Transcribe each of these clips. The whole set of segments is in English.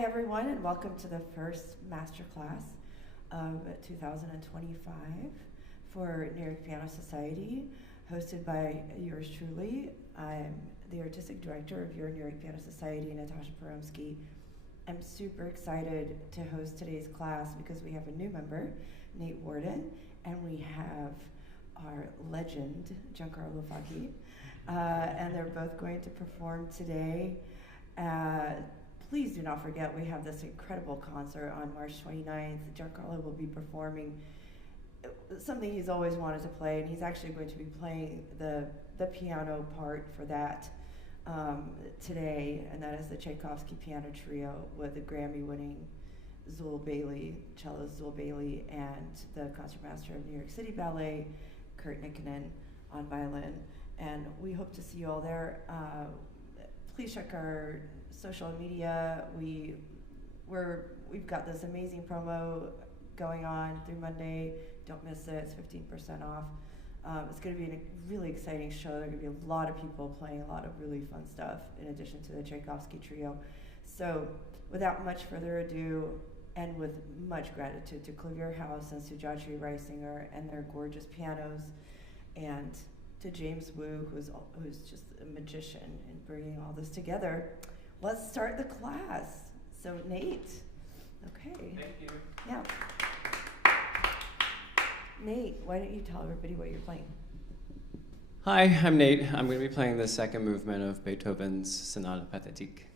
Hi everyone, and welcome to the first Masterclass of 2025 for New York Piano Society, hosted by yours truly. I'm the Artistic Director of your New York Piano Society, Natasha Paremski. I'm super excited to host today's class because we have a new member, Nate Warden, and we have our legend, Giancarlo Facchi, and they're both going to perform today. Please do not forget we have this incredible concert on March 29th. Giancarlo will be performing something he's always wanted to play, and he's actually going to be playing the piano part for that today, and that is the Tchaikovsky Piano Trio with the Grammy-winning Zul Bailey, cellist Zul Bailey, and the concertmaster of New York City Ballet, Kurt Nikkinen, on violin. And we hope to see you all there. Please check our social media. We've got this amazing promo going on through Monday. Don't miss it. It's 15% off. It's going to be a really exciting show. There are going to be a lot of people playing a lot of really fun stuff in addition to the Tchaikovsky Trio. So without much further ado, and with much gratitude to Clavier House and Sujatri Reisinger and their gorgeous pianos, and to James Wu, who's just a magician in bringing all this together, let's start the class. So Nate, okay. Thank you. Yeah. Nate, why don't you tell everybody what you're playing? Hi, I'm Nate. I'm going to be playing the second movement of Beethoven's Sonata Pathétique.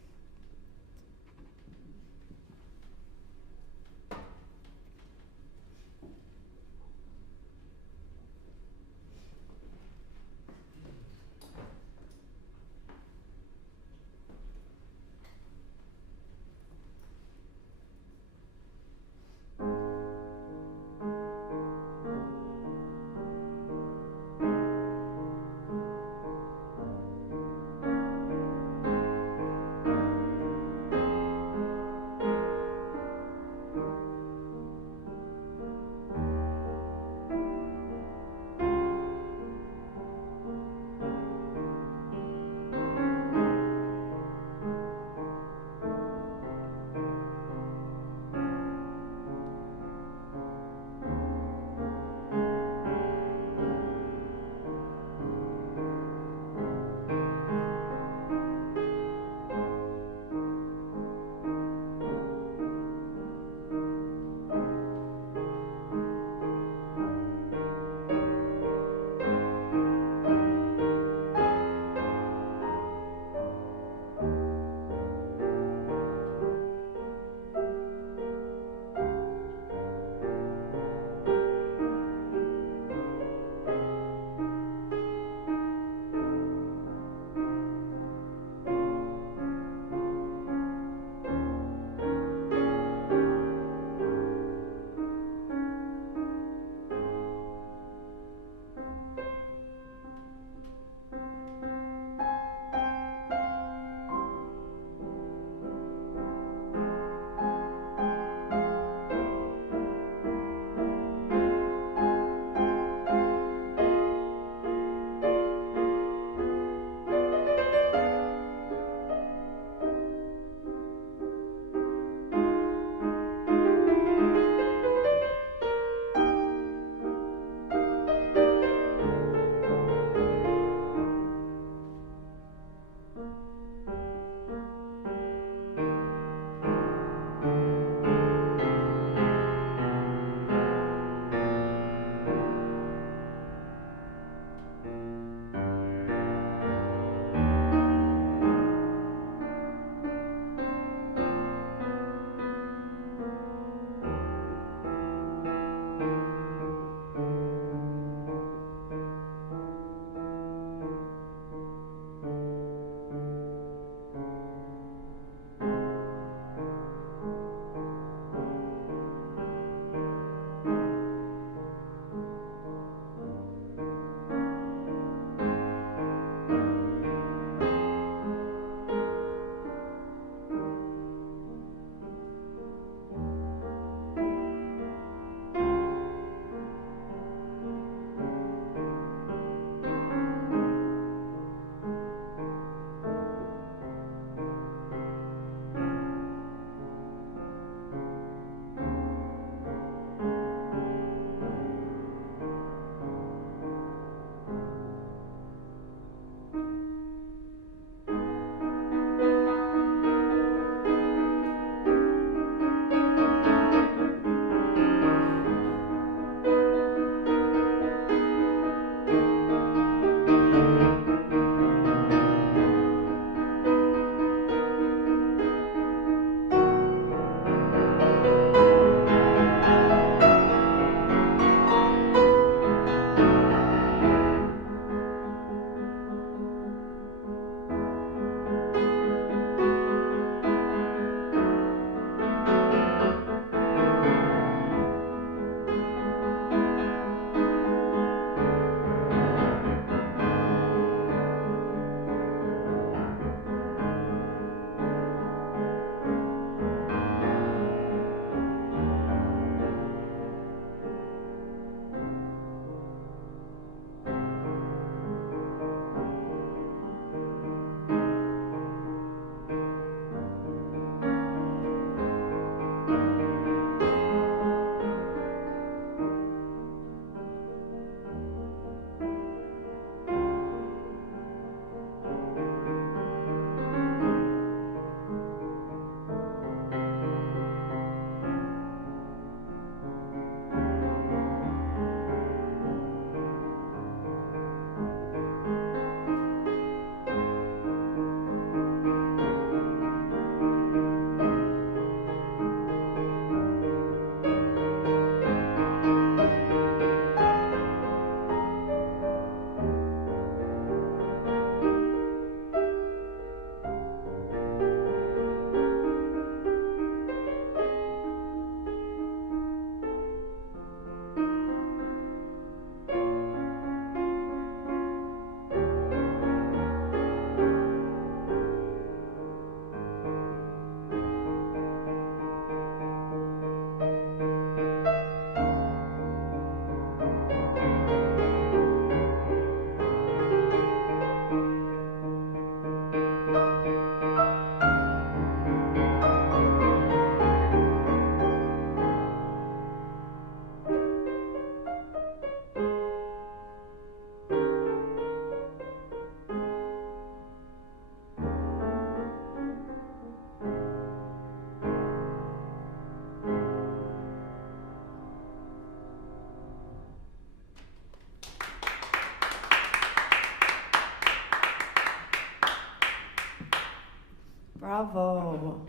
Bravo.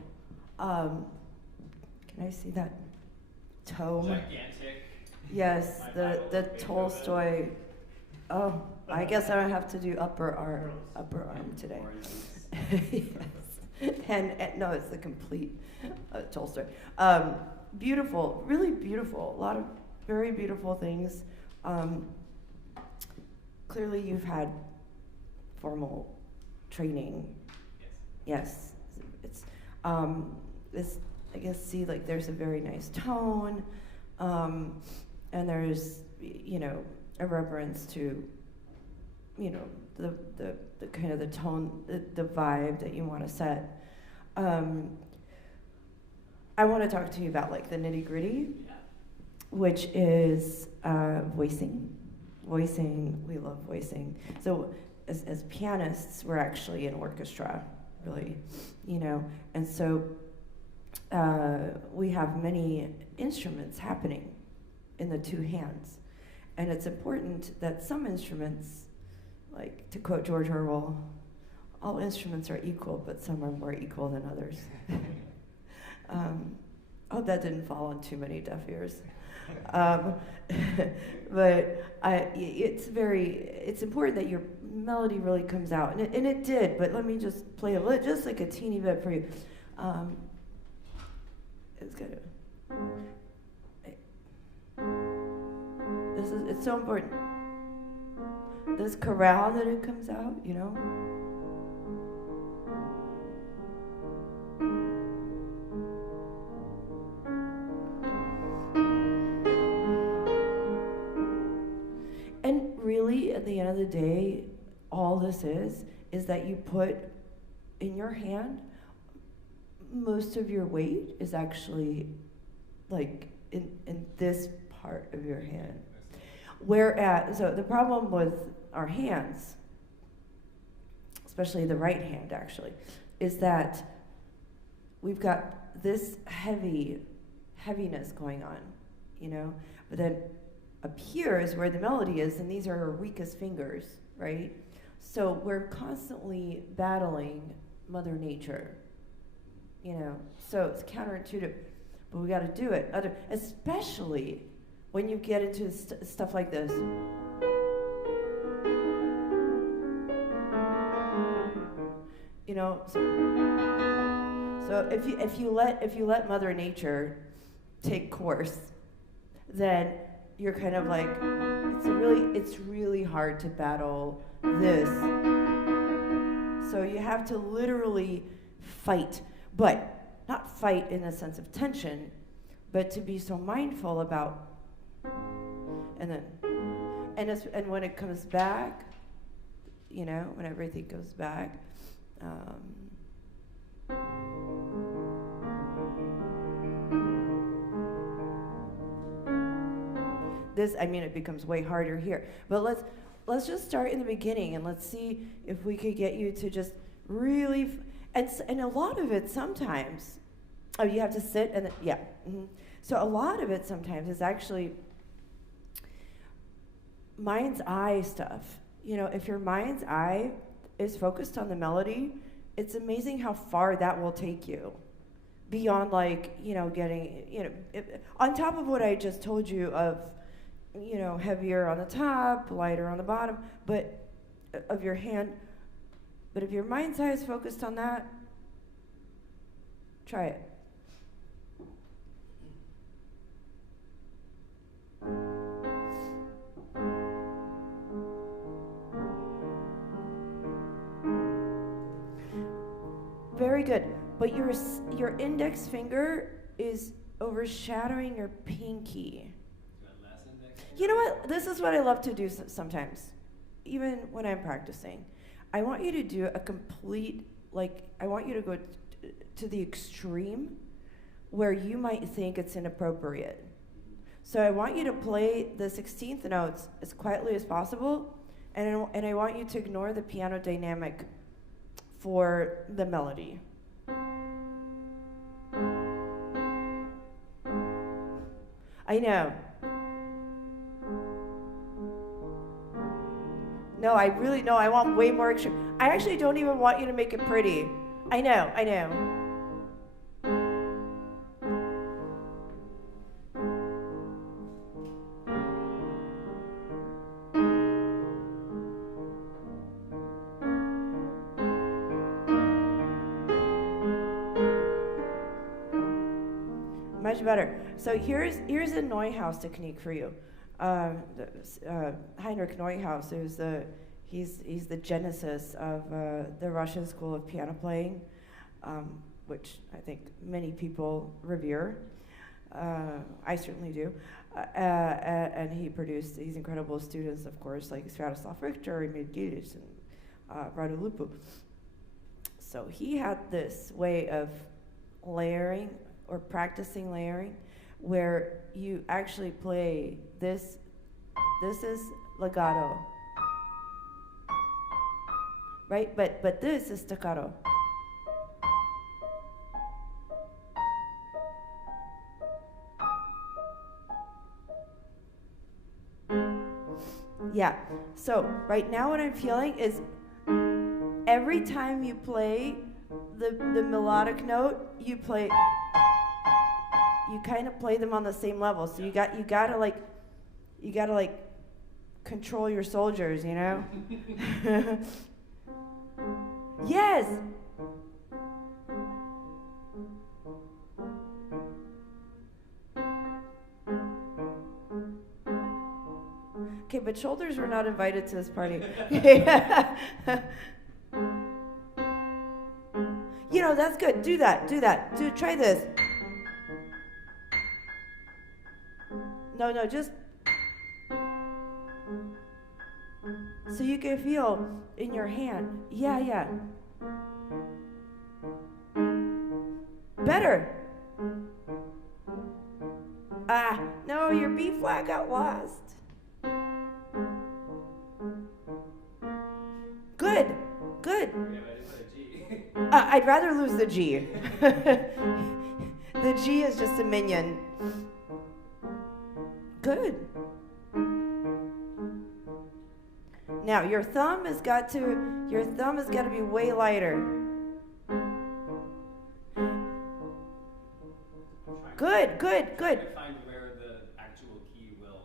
Can I see that tome? Gigantic. Yes, the Tolstoy. Oh, I guess I don't have to do upper arm today. Yes. And no, it's the complete Tolstoy. Beautiful, really beautiful. A lot of very beautiful things. Clearly, you've had formal training. Yes. It's this. I guess see like there's a very nice tone, and there's a reverence to the kind of the tone, the vibe that you want to set. I want to talk to you about like the nitty gritty, which is voicing. Voicing, we love voicing. So as pianists, we're actually an orchestra, really, and so we have many instruments happening in the two hands. And it's important that some instruments, like to quote George Orwell, all instruments are equal, but some are more equal than others. I hope that didn't fall on too many deaf ears. But it's important that your melody really comes out. And it did, but let me just play just like a teeny bit for you. It's good. It's so important. This chorale that it comes out, And really, at the end of the day, all this is that you put in your hand, most of your weight is actually like in this part of your hand. Whereas, so the problem with our hands, especially the right hand actually, is that we've got this heaviness going on, but then up here is where the melody is, and these are our weakest fingers, right? So we're constantly battling Mother Nature, so it's counterintuitive, but we got to do it. Especially when you get into stuff like this. So if you let Mother Nature take course, then you're kind of like it's really hard to battle this. So you have to literally fight, but not fight in a sense of tension, but to be so mindful about, and when it comes back, when everything goes back, it becomes way harder here. But let's just start in the beginning, and let's see if we could get you to just really, and a lot of it sometimes, you have to sit and So a lot of it sometimes is actually mind's eye stuff. If your mind's eye is focused on the melody, it's amazing how far that will take you. Beyond getting, on top of what I just told you of, heavier on the top, lighter on the bottom, but of your hand. But if your mind's eye is focused on that, try it. Very good. But your index finger is overshadowing your pinky. You know what? This is what I love to do sometimes, even when I'm practicing. I want you to do a complete, I want you to go to the extreme where you might think it's inappropriate. So I want you to play the 16th notes as quietly as possible, and I want you to ignore the piano dynamic for the melody. I know. No, I really know. I want way more extreme. I actually don't even want you to make it pretty. I know, I know. Much better. So here's a Neuhaus technique for you. Heinrich Neuhaus is he's the genesis of the Russian school of piano playing, which I think many people revere. I certainly do. And he produced these incredible students, of course, like Sviatoslav Richter, Emil Gilic, and Radu Lupu. So he had this way of layering or practicing layering, where you actually play this. This is legato, right? But this is staccato. Yeah. So right now, what I'm feeling is every time you play the melodic note, you kind of play them on the same level. So you gotta control your soldiers, you know? Yes. Okay, but shoulders were not invited to this party. You know, that's good. Do that. Try this. No, just so you can feel in your hand. Yeah. Better. No, your B flat got lost. Good. I'd rather lose the G. The G is just a minion. Good. Now your thumb has got to be way lighter. Good. Find where the actual key will.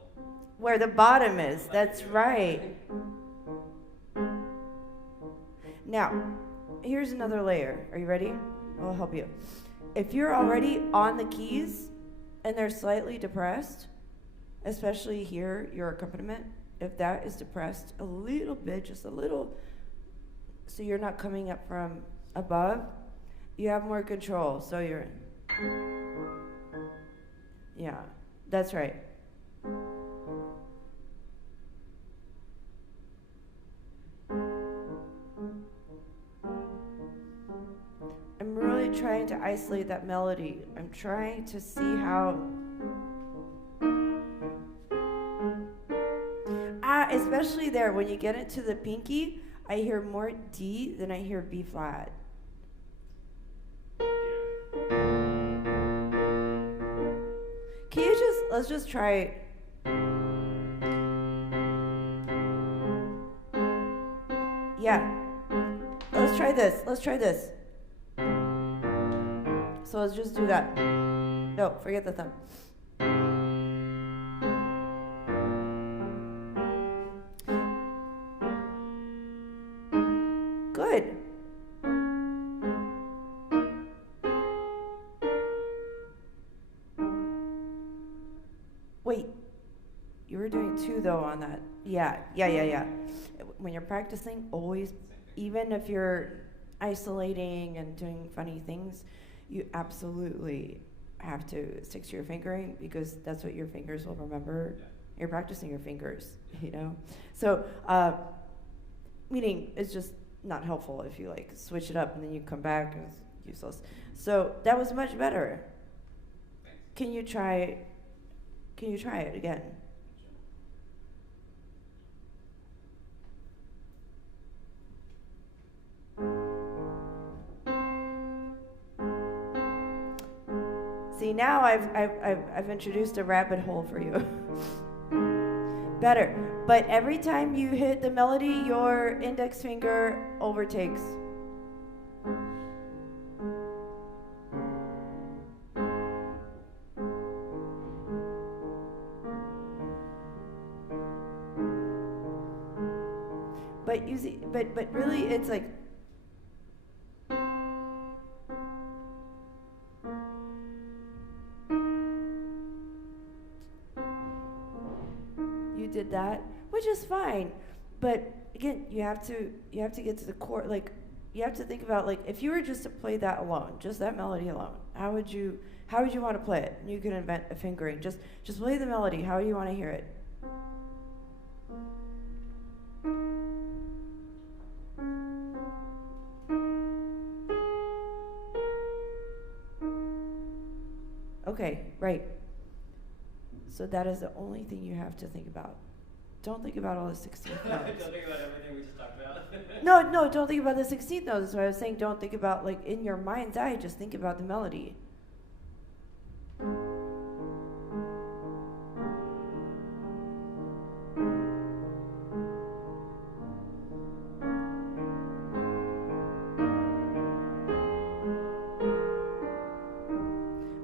Where the bottom is. That's right. Now, here's another layer. Are you ready? I'll help you. If you're already on the keys and they're slightly depressed, especially here, your accompaniment, if that is depressed a little bit, just a little, so you're not coming up from above, you have more control. So you're, yeah, that's right. I'm really trying to isolate that melody. I'm trying to see how, especially there, when you get into the pinky, I hear more D than I hear B flat. Can you let's just try it. Yeah. Let's try this. So let's just do that. No, forget the thumb. Good. Wait, you were doing two though on that. Yeah. When you're practicing, always, even if you're isolating and doing funny things, you absolutely have to stick to your fingering, because that's what your fingers will remember. Yeah. You're practicing your fingers, you know? So, meaning it's just not helpful if you like switch it up and then you come back and it's useless. So that was much better. Thanks. Can you try it again? See, now I've introduced a rabbit hole for you. Better. But every time you hit the melody, your index finger overtakes. but really it's like, you did that, which is fine. But again, you have to get to the core. Like, you have to think about, like, if you were just to play that alone, just that melody alone, how would you want to play it? You could invent a fingering. Just play the melody. How do you want to hear it? Okay, right. So that is the only thing you have to think about. Don't think about all the 16th notes. Don't think about everything we just talked about. No, don't think about the 16th notes. That's what I was saying. Don't think about, like, in your mind's eye, just think about the melody.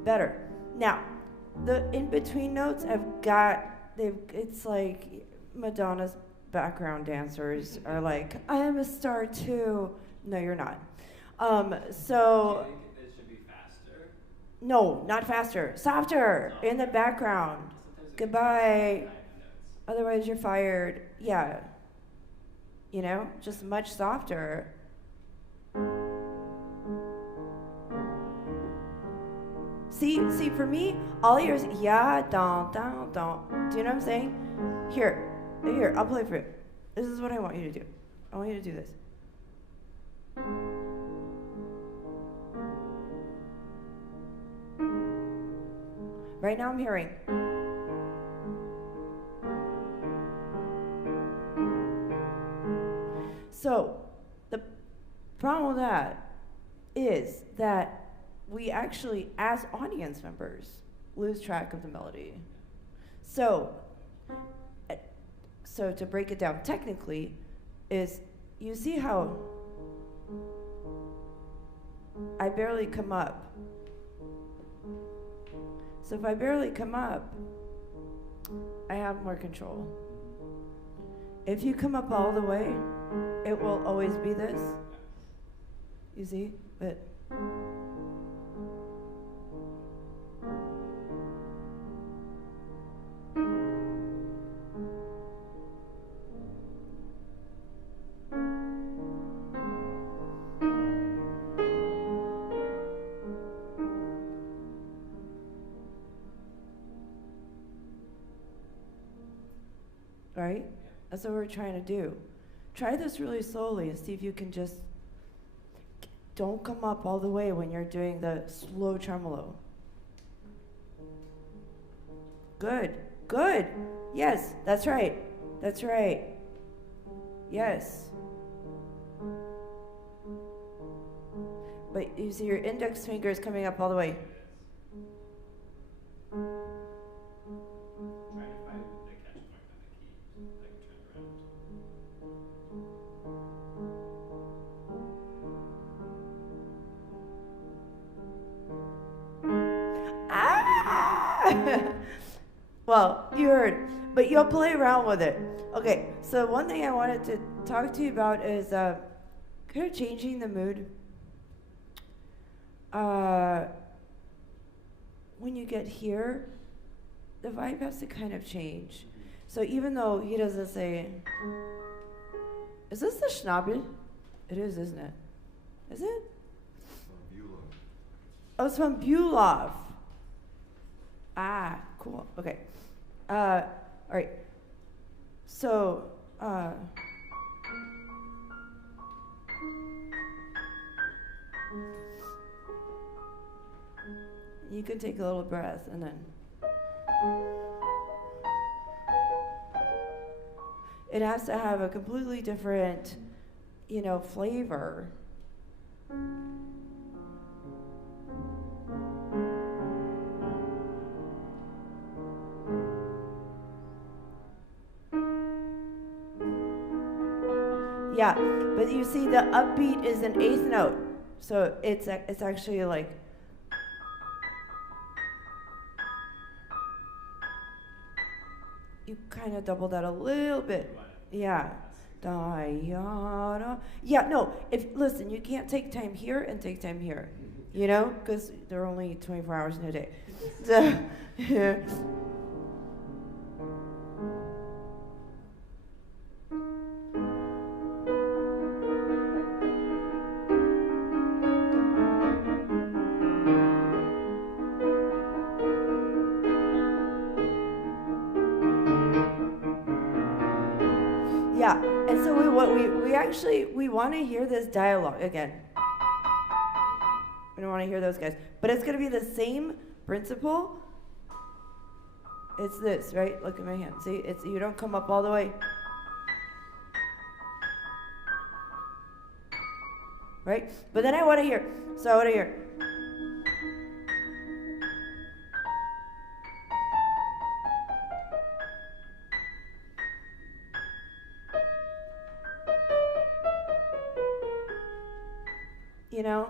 Better. Now, the in-between notes it's like Madonna's background dancers are like, I am a star too. No, you're not. So. Do you think it should be faster? No, not faster. Softer, in the background. Goodbye. Otherwise you're fired. Yeah. You know, just much softer. See, for me, all yours, yeah, don't. Do you know what I'm saying? Here, I'll play for you. This is what I want you to do. I want you to do this. Right now I'm hearing. So, the problem with that is that we actually, as audience members, lose track of the melody. So to break it down technically, is you see how I barely come up. So if I barely come up, I have more control. If you come up all the way, it will always be this. You see? But right? That's what we're trying to do. Try this really slowly and see if you can just don't come up all the way when you're doing the slow tremolo. Good. Yes, that's right. Yes. But you see your index finger is coming up all the way. Well, you heard, but you'll play around with it. Okay, so one thing I wanted to talk to you about is kind of changing the mood. When you get here, the vibe has to kind of change. So even though he doesn't say, is this the Schnabel? It is, isn't it? Is it? Oh, it's from Bülow. Ah, cool. Okay. All right. So, you can take a little breath and then. It has to have a completely different, flavor. Yeah, but you see the upbeat is an eighth note. So it's actually like. You kind of double that a little bit. Yeah. Da-ya-da. Yeah, no, listen, you can't take time here and take time here, you know, because there are only 24 hours in a day. So, yeah. Yeah, and so we want to hear this dialogue again. We don't want to hear those guys, but it's going to be the same principle. It's this, right? Look at my hand. See, you don't come up all the way, right? But then I want to hear. So I want to hear. You know?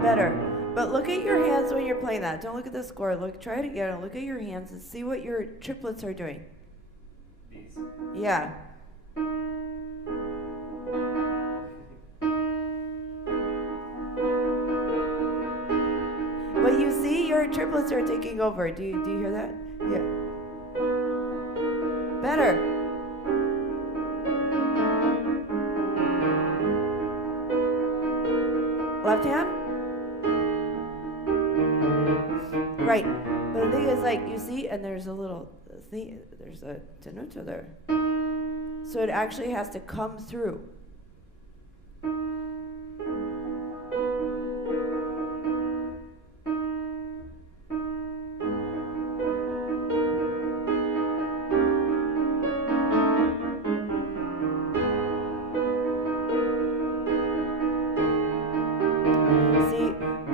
Better. But look at your hands when you're playing that. Don't look at the score. Try it again and look at your hands and see what your triplets are doing. These. Yeah. But you see, your triplets are taking over. Do you hear that? Yeah. Better. Left hand? Right. But the thing is, like, you see, and there's a little thing, there's a tenuto there. So it actually has to come through.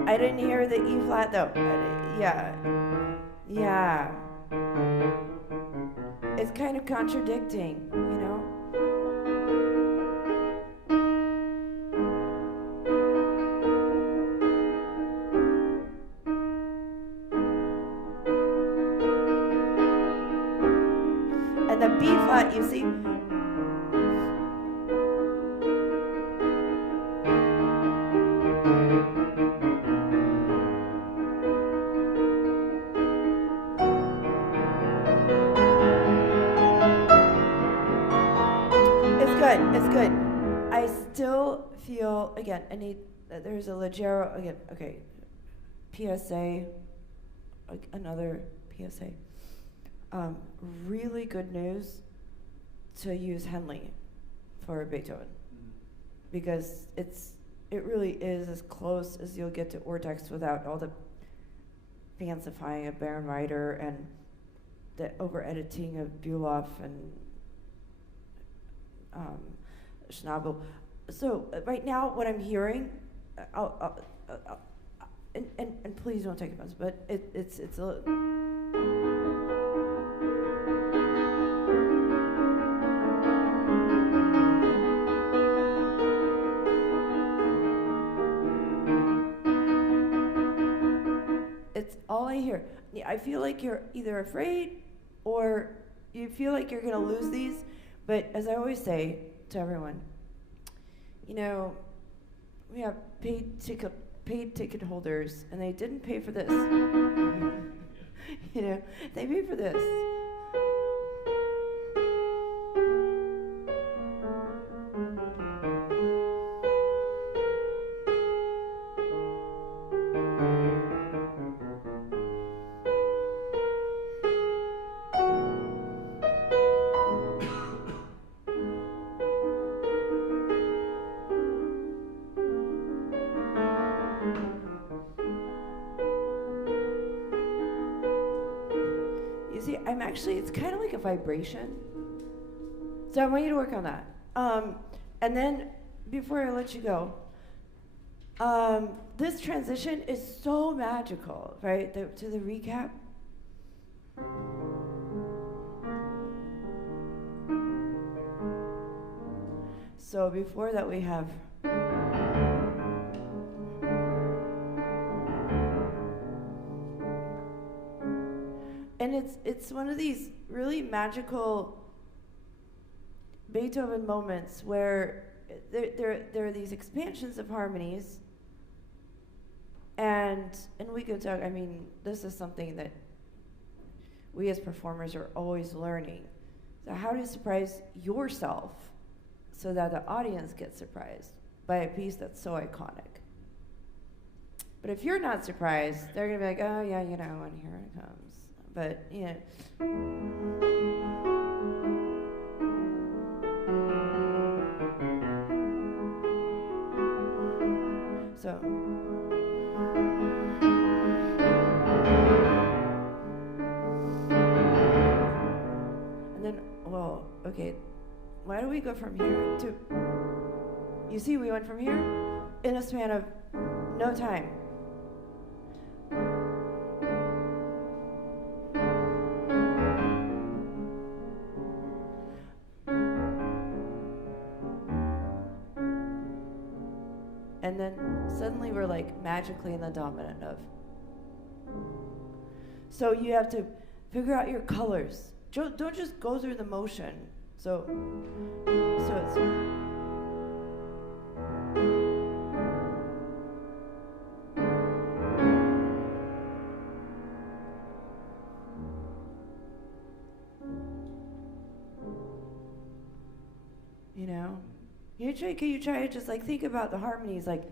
I didn't hear the E flat though. Yeah. Yeah. It's kind of contradicting, you know? And the B flat, you see? It's good. I still feel, again, there's a leggero, again, okay, PSA, another PSA. Really good news to use Henley for Beethoven, because it really is as close as you'll get to Ortex without all the fancifying of Baron and the over-editing of Bülow and Schnabel. So right now, what I'm hearing, and please don't take offense, but it's a little. It's all I hear. I feel like you're either afraid or you feel like you're going to lose these. But as I always say to everyone, you know, we have paid ticket holders, and they didn't pay for this. You know, they paid for this. It's kind of like a vibration. So I want you to work on that. And then, before I let you go, this transition is so magical, right? To the recap. So before that we have and it's one of these really magical Beethoven moments where there are these expansions of harmonies, and we could talk. I mean, this is something that we as performers are always learning. So how to surprise yourself so that the audience gets surprised by a piece that's so iconic. But if you're not surprised, they're gonna be like, oh yeah, you know, and here it comes. But yeah. So. And then, well, okay, why do we go from here to, you see, we went from here in a span of no time. And then suddenly we're like magically in the dominant of. So you have to figure out your colors. Don't just go through the motion. So it's. You know? Can you try to just like think about the harmonies, like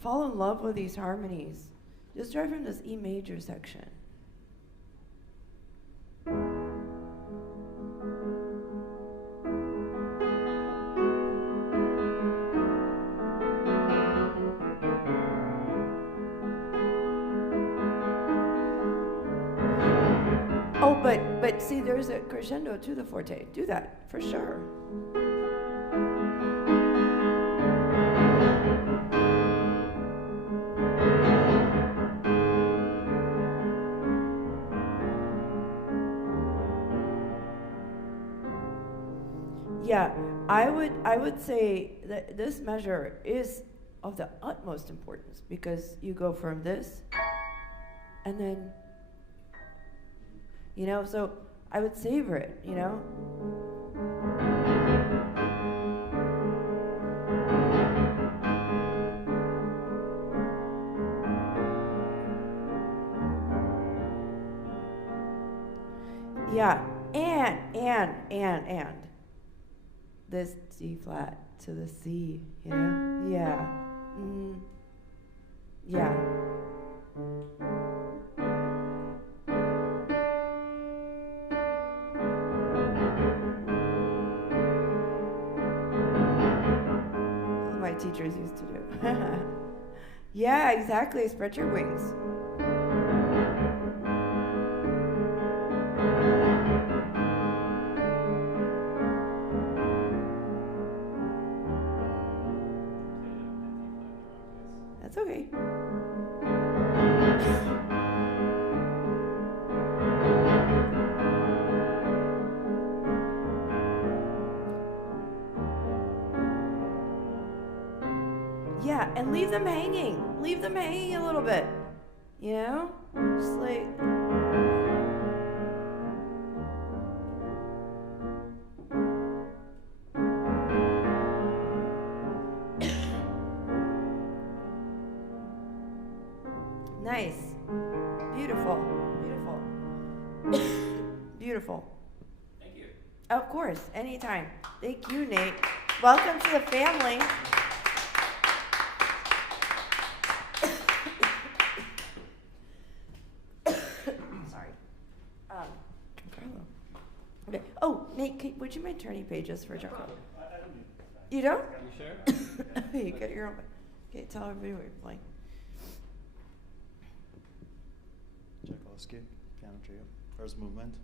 fall in love with these harmonies. Just start from this E major section. Oh, but see, there's a crescendo to the forte. Do that for sure. Yeah, I would say that this measure is of the utmost importance because you go from this and then, you know, so I would savor it, you know? Yeah, and. This D flat to the C, you know? Yeah. Yeah. My teachers used to do. Yeah, exactly. Spread your wings. That's okay. Yeah, and leave them hanging. Leave them hanging a little bit. You know? Just like. Nice. Beautiful. Beautiful. Beautiful. Thank you. Of course, anytime. Thank you, Nate. Welcome to the family. Sorry. Giancarlo. Okay. Oh, Nate, would you mind turning pages for Giancarlo? I don't need that. You don't? You sure? You got your own. Okay, tell everybody what you're playing. Tchaikovsky, piano trio, first movement.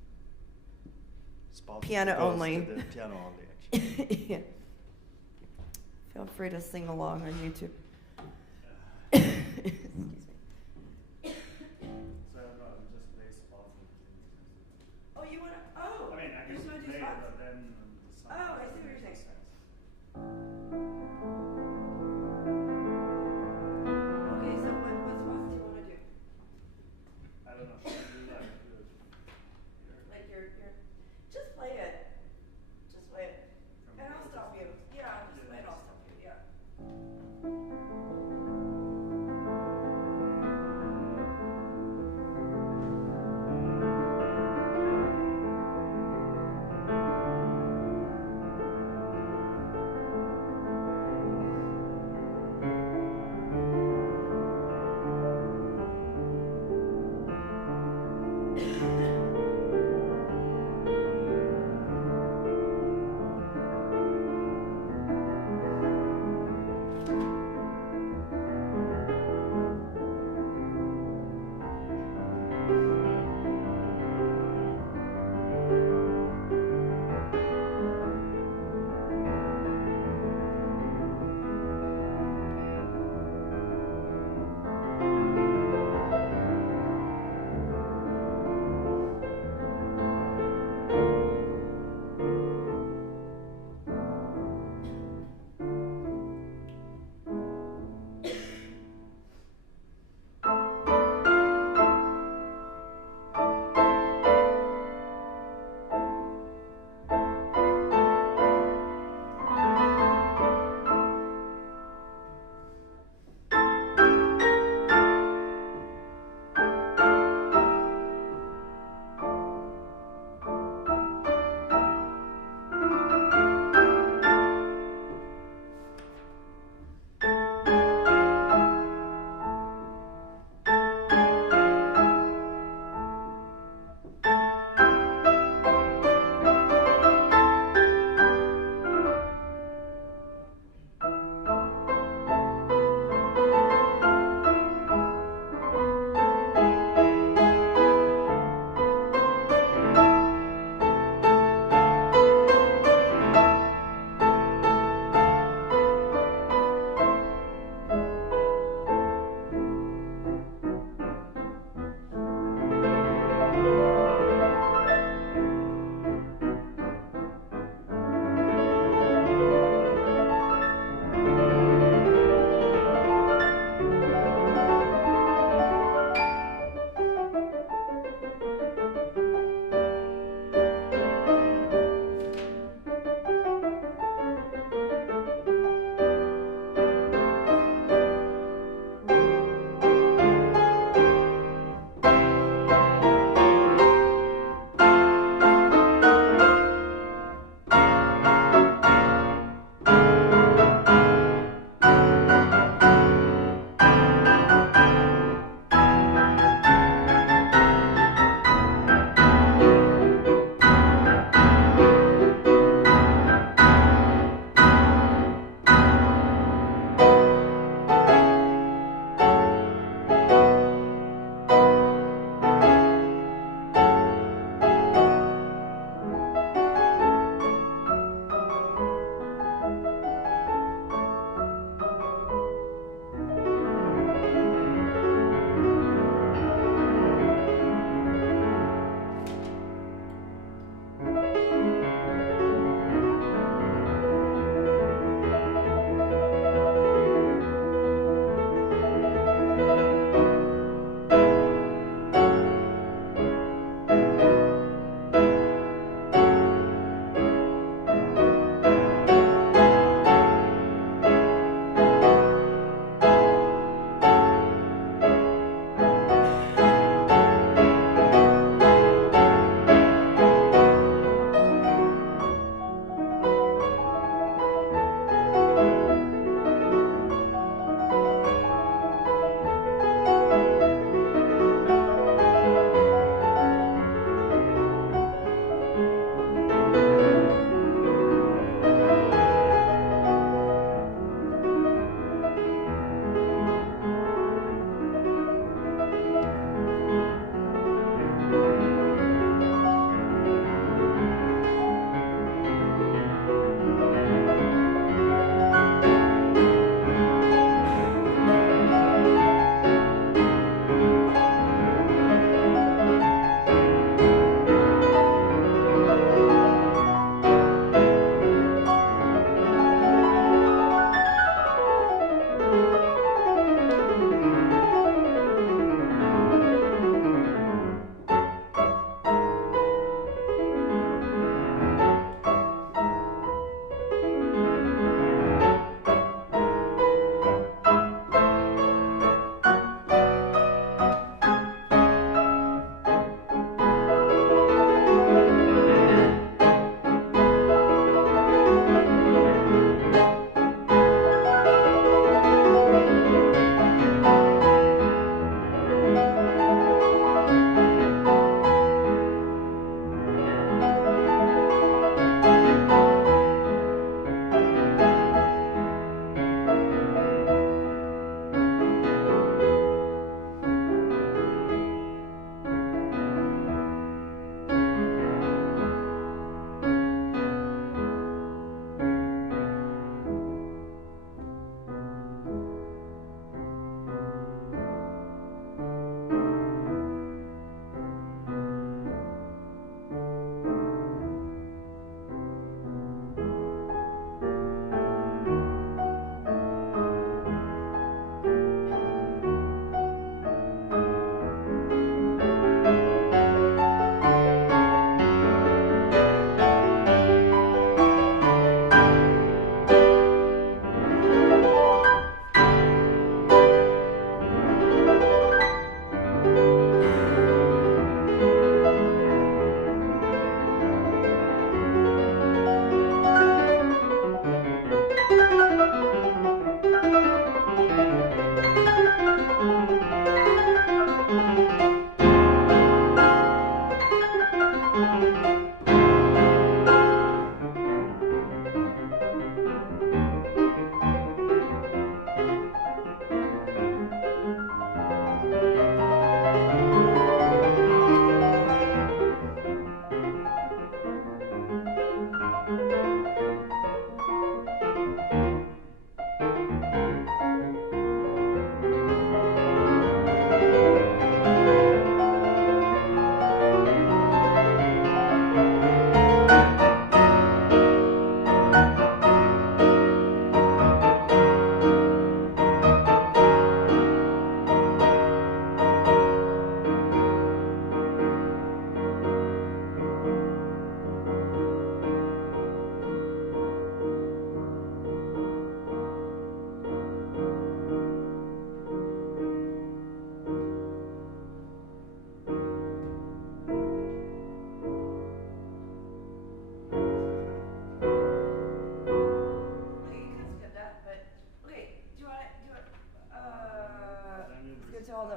Spot Piano goes only. to the piano only, actually. Yeah. Feel free to sing along on YouTube. Excuse me. So I don't know, I'll just play spots. Oh, you wanna? Oh. I mean, I you just can wanna do play it, spots? but then the song Oh, I see doesn't what you're make saying. sense.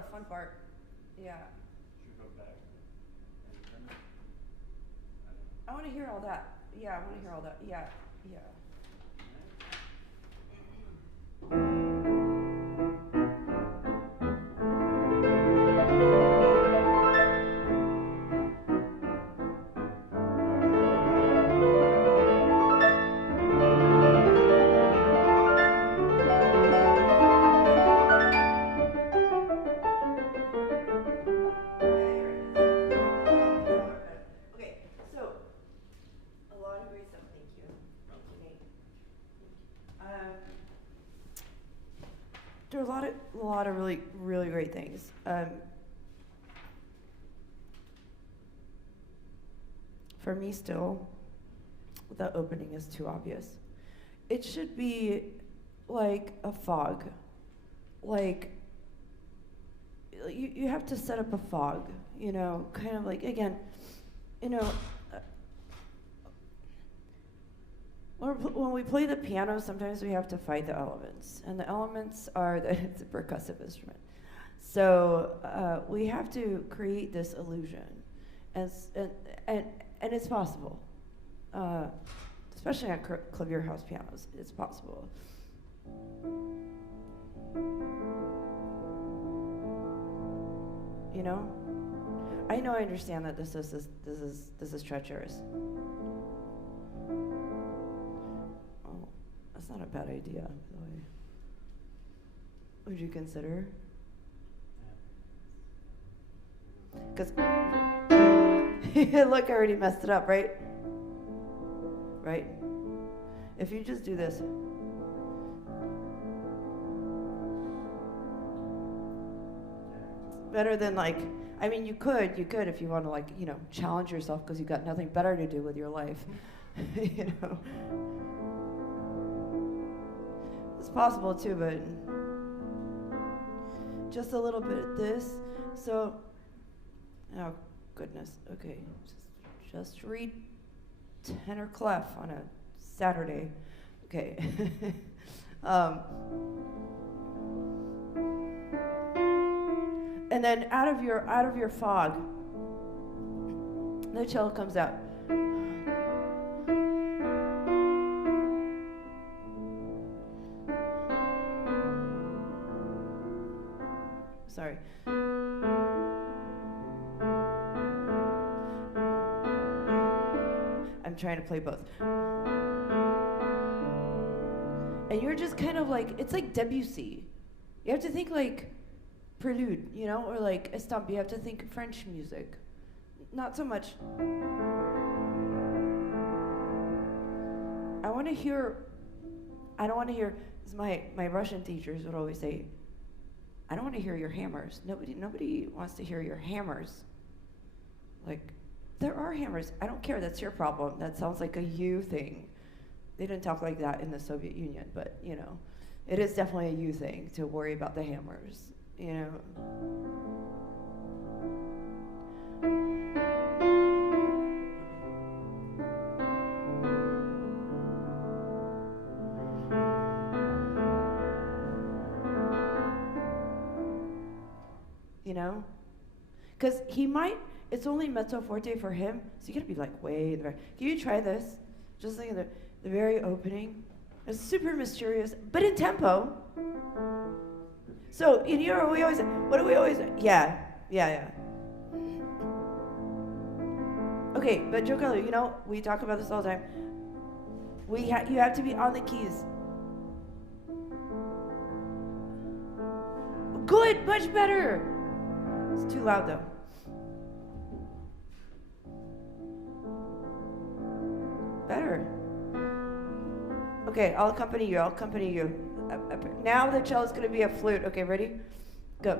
the fun part. Yeah. Should we go back and turn it? I want to hear all that. Yeah, I want to hear all that. Yeah, yeah. Okay, so a lot of great stuff. Thank you. Thank you, Nate. There are a lot of really, really great things. For me, still, the opening is too obvious. It should be like a fog. Like, you have to set up a fog, you know, kind of like, again, you know, when we play the piano, sometimes we have to fight the elements, and the elements are that it's a percussive instrument. So we have to create this illusion, and it's possible, especially on clavier house pianos. It's possible. You know, I understand that this is treacherous. Oh, that's not a bad idea, by the way. Would you consider? Because look, I already messed it up, right? Right? If you just do this. Better than like, I mean, you could if you want to, like, you know, challenge yourself because you've got nothing better to do with your life. You know, it's possible too, but just a little bit of this. So, oh goodness, okay, just read tenor clef on a Saturday, okay. And then out of your fog, the cello comes out. Sorry. I'm trying to play both. And you're just kind of like, it's like Debussy. You have to think like prelude, you know, or like Estampe. You have to think French music. Not so much. I don't want to hear, as my Russian teachers would always say, I don't want to hear your hammers. Nobody wants to hear your hammers. Like, there are hammers. I don't care. That's your problem. That sounds like a you thing. They didn't talk like that in the Soviet Union, but, you know, it is definitely a you thing to worry about the hammers, you know. You know? Because he might, it's only mezzo forte for him, so you gotta be like way in the back. Can you try this? Just like the very opening. It's super mysterious, but in tempo. So, in Europe, what do we always, yeah. Okay, but Joe Keller, you know, we talk about this all the time. You have to be on the keys. Good, much better. It's too loud though. Better. Okay, I'll accompany you. Now the cello's going to be a flute. Okay, ready? Go.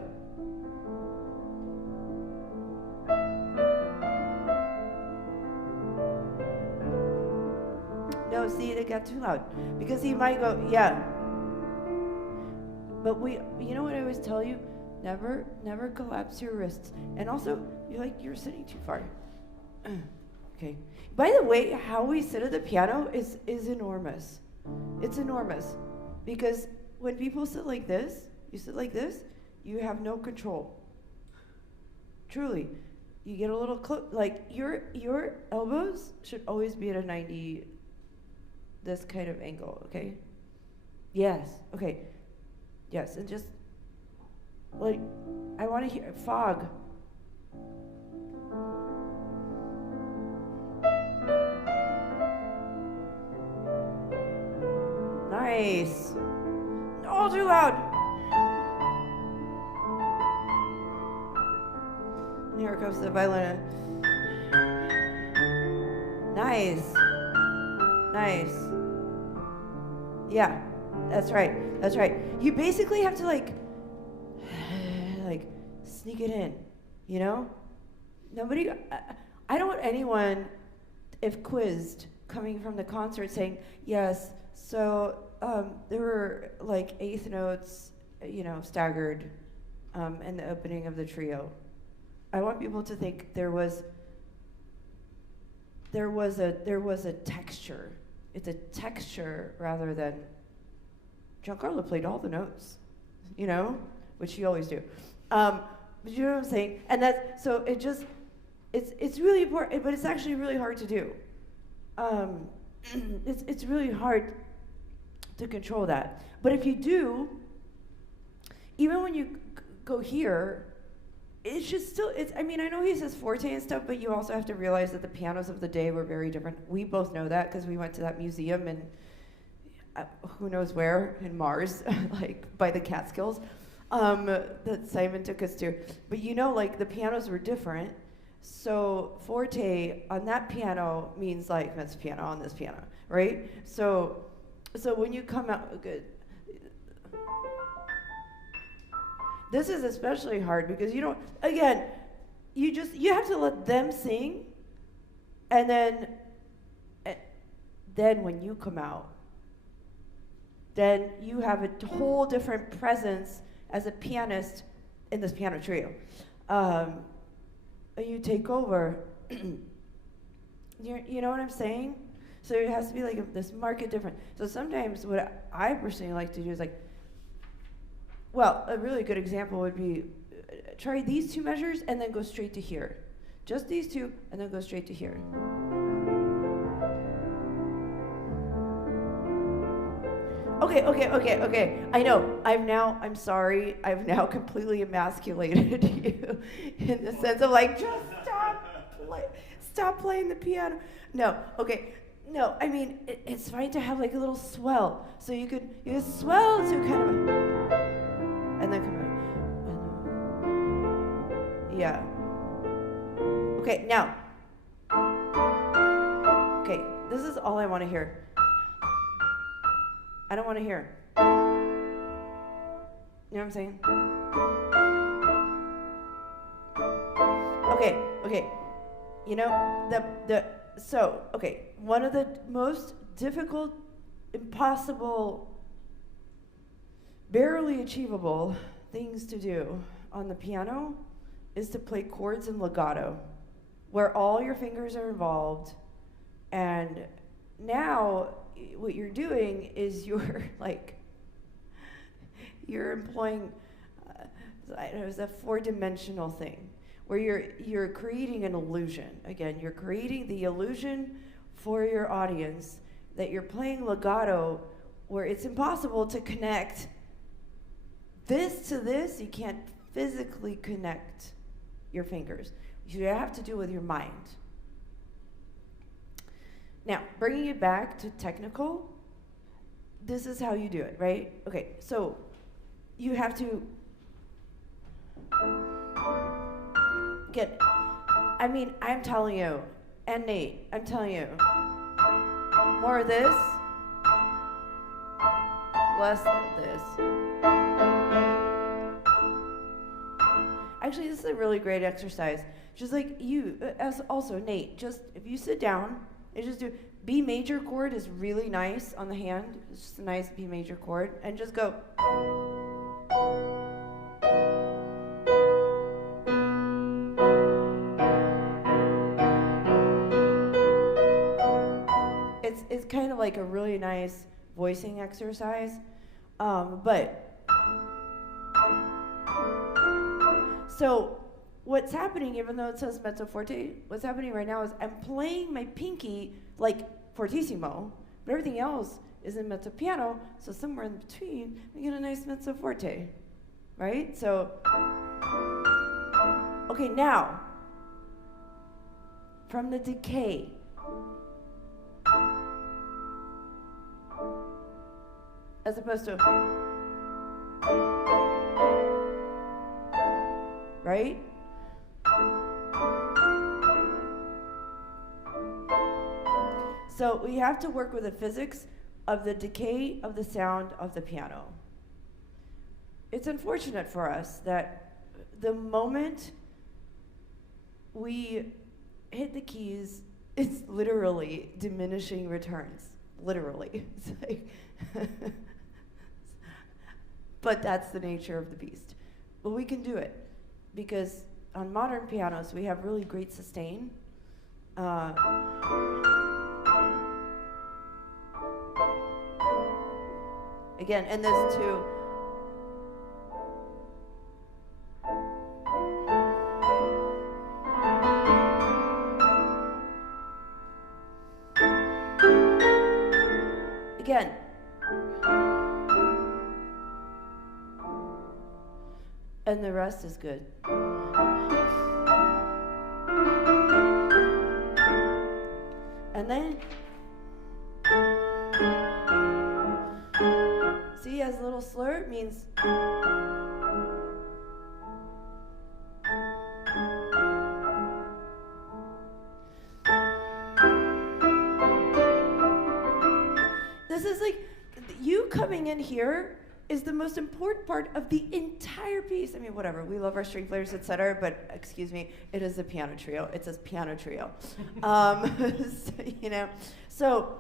No, see, it got too loud. Because he might go, yeah. But you know what I always tell you? Never collapse your wrists. And also, you're sitting too far. Okay. By the way, how we sit at the piano is enormous. It's enormous. Because when people sit like this, you sit like this, you have no control. Truly. You get a little like your elbows should always be at a 90, this kind of angle, okay? Yes, okay. Yes, and just, like, I want to hear fog. Nice. Oh, too loud. Here comes the violin. Nice. Nice. Yeah, that's right. That's right. You basically have to like sneak it in, you know? Nobody, I don't want anyone, if quizzed, coming from the concert saying, yes, so there were like eighth notes, you know, staggered in the opening of the trio. I want people to think there was a texture. It's a texture rather than Giancarlo played all the notes, you know, which you always do. But you know what I'm saying? And that's so it just it's really important, but it's actually really hard to do. It's really hard to control that. But if you do, even when you go here, it should still, I mean, I know he says forte and stuff, but you also have to realize that the pianos of the day were very different. We both know that because we went to that museum in who knows where, in Mars, like by the Catskills, that Simon took us to. But you know, like the pianos were different. So forte on that piano means like this piano on this piano, right? So when you come out, good. This is especially hard because you don't, again, you have to let them sing, and then when you come out, then you have a whole different presence as a pianist in this piano trio. And you take over. You know what I'm saying? So it has to be like this marked difference. So sometimes what I personally like to do is like, well, a really good example would be try these two measures and then go straight to here. Just these two and then go straight to here. Okay. I know. I'm sorry. I've now completely emasculated you in the sense of like, just stop playing the piano. No, okay. No, I mean, it's fine to have like a little swell. So you could swell to kind of, and then come out. Yeah. Okay, now. Okay, this is all I want to hear. I don't want to hear. You know what I'm saying? Okay. You know, one of the most difficult, impossible, barely achievable things to do on the piano is to play chords in legato, where all your fingers are involved, and now what you're doing is you're employing it's a four-dimensional thing where you're creating an illusion. Again, you're creating the illusion for your audience that you're playing legato where it's impossible to connect this to this. You can't physically connect your fingers. You have to do it with your mind. Now, bringing it back to technical, this is how you do it, right? Okay, so you have to I'm telling you, and Nate, I'm telling you, more of this, less of this. Actually, this is a really great exercise. Just like you, as also Nate, just if you sit down and just do B major chord is really nice on the hand. It's just a nice B major chord, and just go. It's kind of like a really nice voicing exercise, but So what's happening, even though it says mezzo forte, what's happening right now is I'm playing my pinky like fortissimo, but everything else is in mezzo piano, so somewhere in between, we get a nice mezzo forte, right? So, okay, now, from the decay, as opposed to, right? So we have to work with the physics of the decay of the sound of the piano. It's unfortunate for us that the moment we hit the keys, it's literally diminishing returns. Literally. It's like but that's the nature of the beast. But we can do it because on modern pianos we have really great sustain. Again, and this too. Again. And the rest is good. And then, see, as a little slur, it means this is like, you coming in here is the most important part of the entire piece. I mean, whatever, we love our string players, etc., but excuse me, it is a piano trio. It says piano trio. You know, so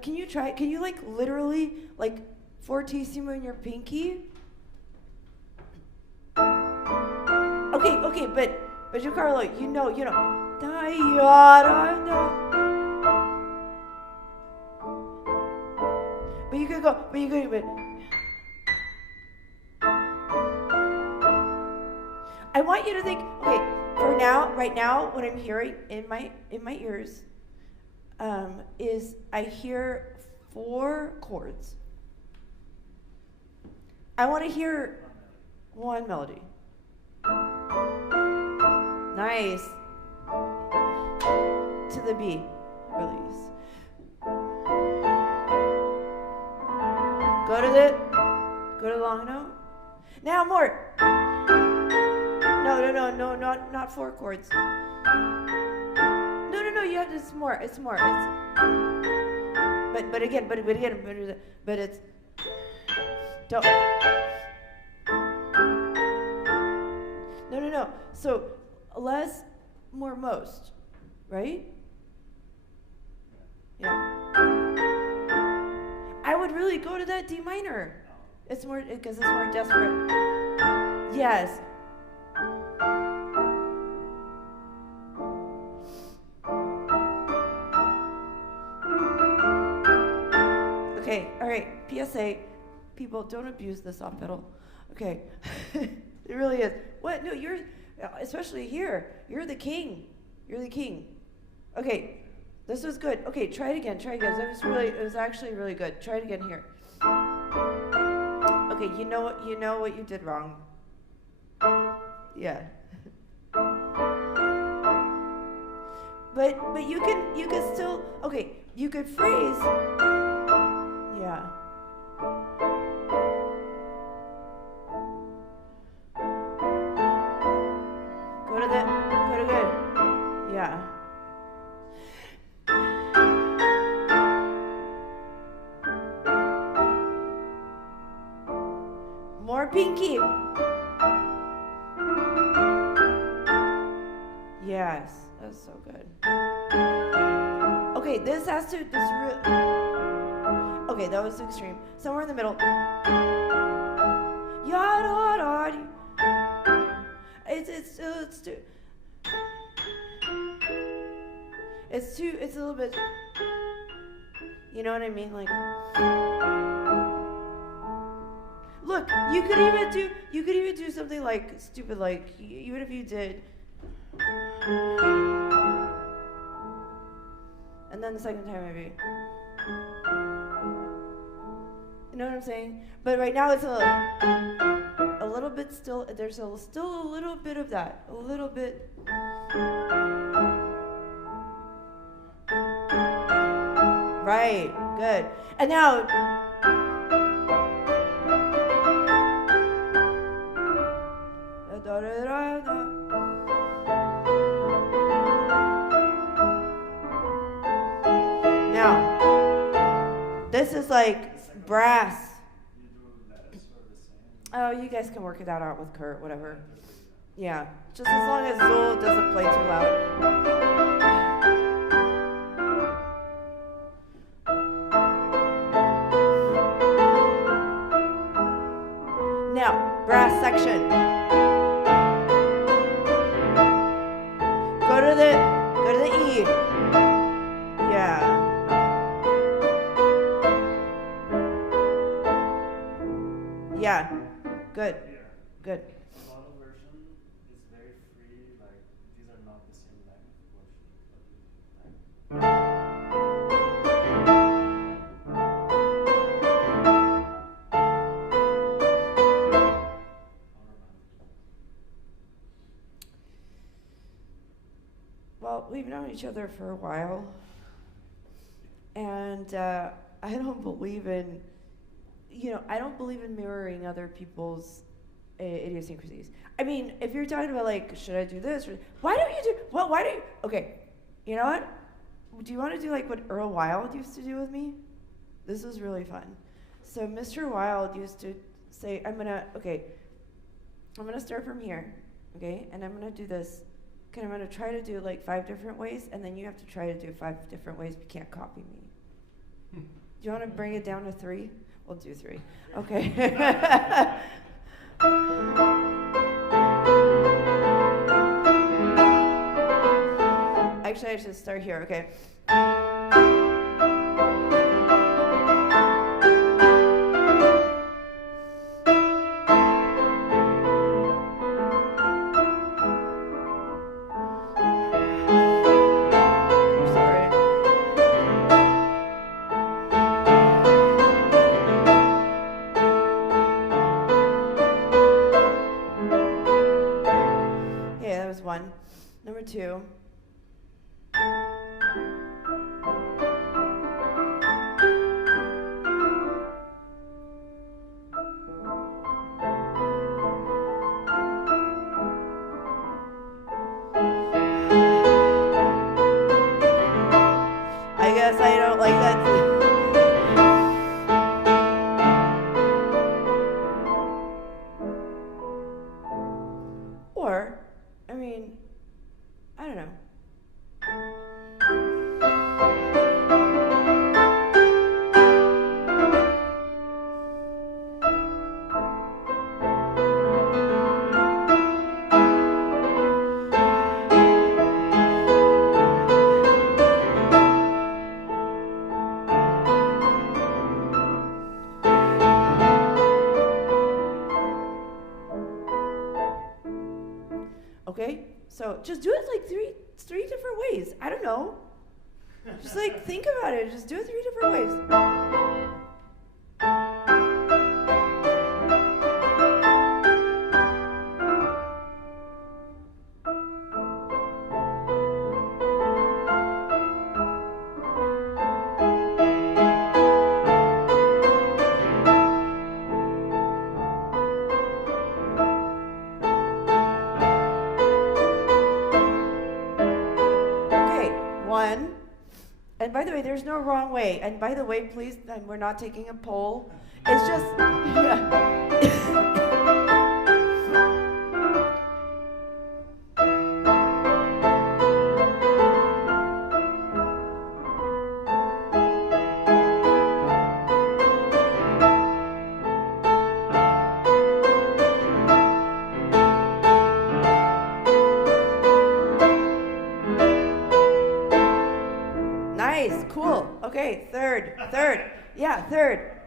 can you try? Can you like literally like fortissimo in your pinky? Okay, but Giancarlo, you know. But you could go, but I want you to think, okay, for now, right now, what I'm hearing in my ears is I hear 4 chords. I want to hear one melody. Nice. To the B, release. Go to the long note. Now more. No, not 4 chords. No, you have to, it's more. But again, it's, don't. No. So less, more, most, right? Yeah. I would really go to that D minor. It's more, because it's more desperate. Yes. Okay, all right, PSA, people, don't abuse the soft pedal. Okay, it really is. What, no, you're, especially here, you're the king. Okay. This was good. Okay, try it again. It was actually really good. Try it again here. Okay, you know what you did wrong. Yeah. But you can still, okay, you could phrase. Yeah. Go to good. Yeah. More pinky. Yes, that's so good. Okay, this okay, that was extreme. Somewhere in the middle. It's a little bit, you know what I mean? Like, look, You could even do something like stupid, like even if you did, and then the second time maybe. You know what I'm saying? But right now it's a little bit still. There's still a little bit of that, a little bit. Right. Good. And now. Now, this is like brass. Oh, you guys can work that out with Kurt, whatever. Yeah, just as long as Zul doesn't play too loud. Now, brass section. Go to the E. Yeah. Yeah. Good. Good. The model version is very free, like these are not the same length. Well, we've known each other for a while, and I don't believe in, I don't believe in mirroring other people's idiosyncrasies. I mean, if you're talking about like, should I do this? Why don't you do? Well, why do you? Okay, you know what? Do you want to do like what Earl Wilde used to do with me? This was really fun. So Mr. Wilde used to say, I'm gonna start from here, okay, and I'm gonna do this. Okay, I'm gonna try to do like 5 different ways, and then you have to try to do 5 different ways, but you can't copy me. Do you want to bring it down to 3? We'll do 3. Okay. Actually, I should start here, okay? Number 2. I guess I don't like that. Or, I mean, I don't know. Okay, so just do it like three different ways. I don't know. Just like think about it. Just do it 3 different ways. And by the way, there's no wrong way. And by the way, please, we're not taking a poll. It's just... Nice, cool. Okay, third. Yeah, third.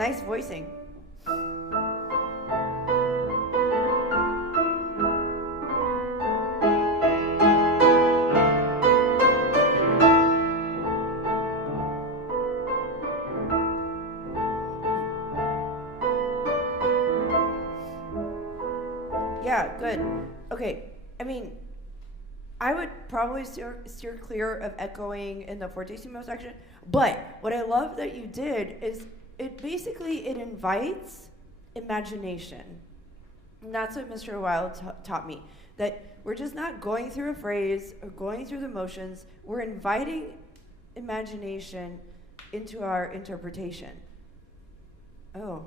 Nice voicing. Yeah, good. Okay, I mean, I would probably steer clear of echoing in the fortissimo section, but what I love that you did is it invites imagination. And that's what Mr. Wilde taught me, that we're just not going through a phrase or going through the motions, we're inviting imagination into our interpretation. Oh,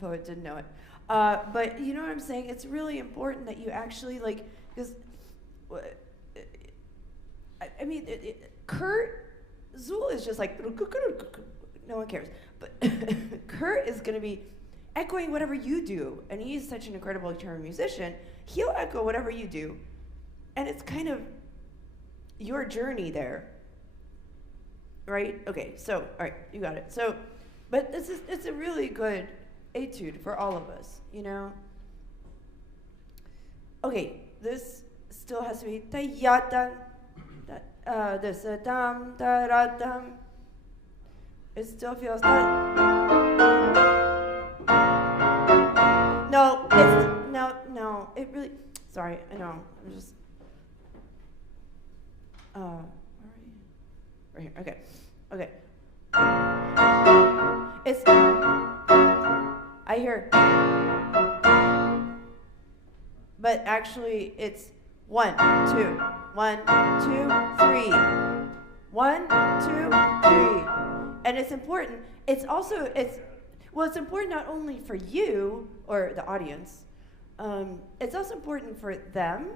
poet didn't know it. But you know what I'm saying? It's really important that you actually because I mean, Kurt Zool is just like, no one cares. But Kurt is going to be echoing whatever you do, and he's such an incredible guitar musician. He'll echo whatever you do, and it's kind of your journey there, right? Okay, so all right, you got it. So, but it's a really good etude for all of us, you know. Okay, this still has to be ta-ya-dam. This dam da ra dam. It still feels that. No. It really. Sorry, I know. I'm just. Where are you? Right here. Okay. It's. I hear. But actually, it's 1, 2, 1, 2, 3. 1, 2, 3. And it's important. It's important not only for you or the audience. It's also important for them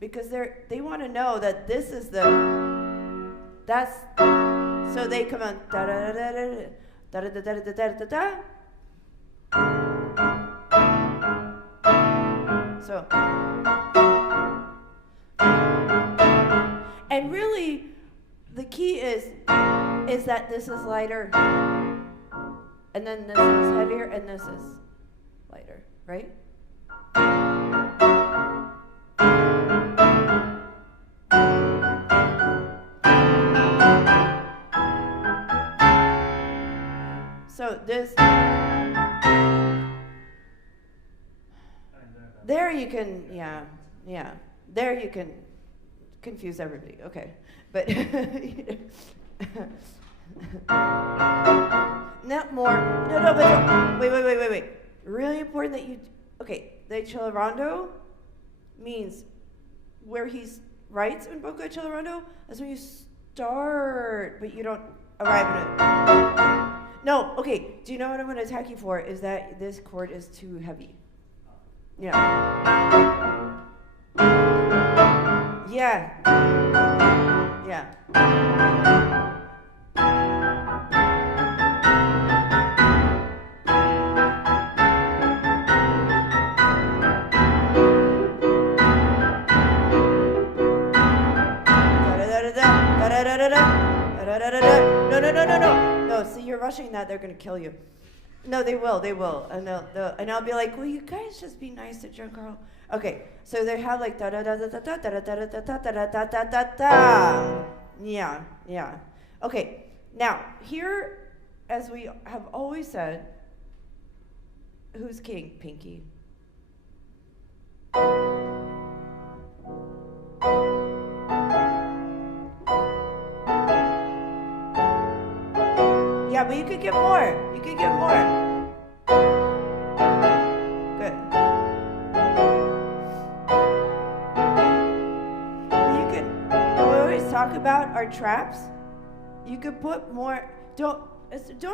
because they want to know that this is so they come on da da da da da da da da da da da. So, and really, the key is that this is lighter, and then this is heavier, and this is lighter, right? So this. There you can, yeah. There you can confuse everybody. Okay, but not more. No. But wait. Really important that you. Okay, the accelerando means where he writes in Boca accelerando. That's when you start, but you don't arrive at it. No. Okay. Do you know what I'm going to attack you for? Is that this chord is too heavy. Yeah. No, see, you're rushing that, they're going to kill you. No, they will, and I'll be like, will you guys just be nice to Giancarlo? Okay, so they have like da da da da da da da da da da da da da da da. Yeah. Okay, now here, as we have always said, who's king? Pinky. Yeah, but you could get more. Good. We always talk about our traps. You could put more. Don't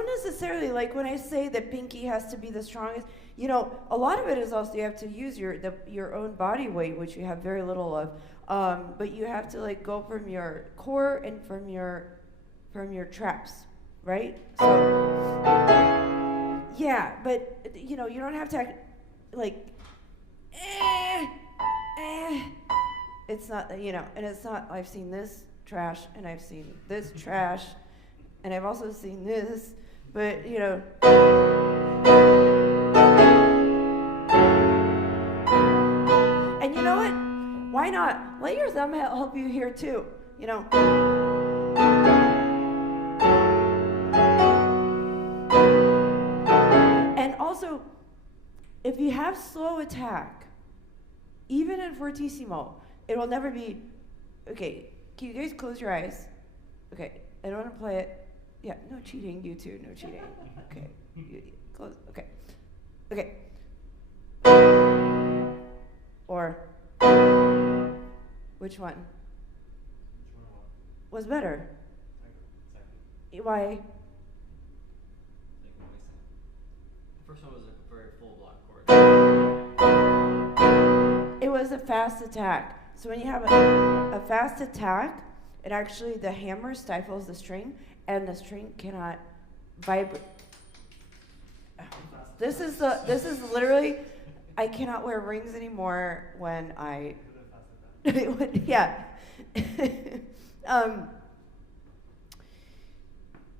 necessarily, like when I say that pinky has to be the strongest, you know, a lot of it is also you have to use your own body weight, which you have very little of. But you have to like go from your core and from your traps. Right? So, yeah, but, you know, you don't have to act like, It's not, you know, and it's not, I've seen this trash, and I've seen this trash, and I've also seen this, But, you know. And you know what? Why not? Let your thumb help you here too, you know. And also, if you have slow attack, even in fortissimo, it will never be, okay, can you guys close your eyes? Okay, I don't want to play it. Yeah, no cheating, you two, no cheating. Okay, close, okay. Okay. Or, which one? Was better? Second. Why? The first one was a very full block chord. It was a fast attack. So when you have a fast attack, it actually, the hammer stifles the string, and the string cannot vibrate. This is literally, I cannot wear rings anymore when I, yeah.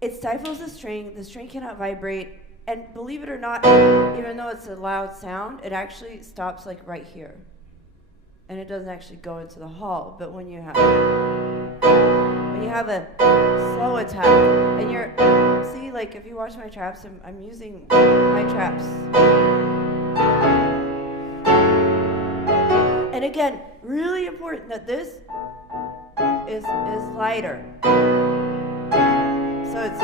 It stifles the string cannot vibrate, and believe it or not, even though it's a loud sound, it actually stops like right here. And it doesn't actually go into the hall, but when you have a slow attack, and you're, see, like if you watch my traps, I'm using my traps. And again, really important that this is lighter. So it's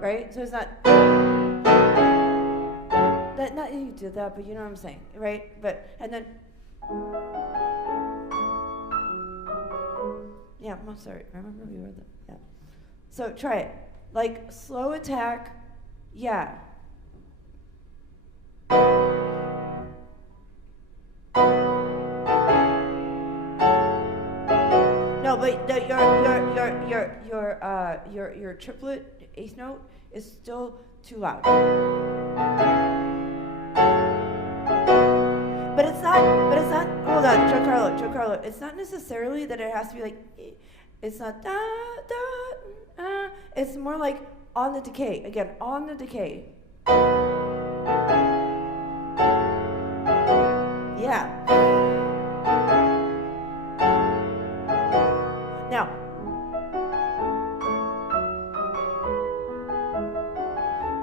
right, so it's not that, not you did that, but you know what I'm saying, right? But and then yeah, I'm sorry. Remember we were the yeah. So try it, like slow attack, yeah. No, but your triplet eighth note is still too loud. But it's not, hold on, Giancarlo, it's not necessarily that it has to be like, it's not da, da, it's more like on the decay, again, on the decay. Yeah. Now,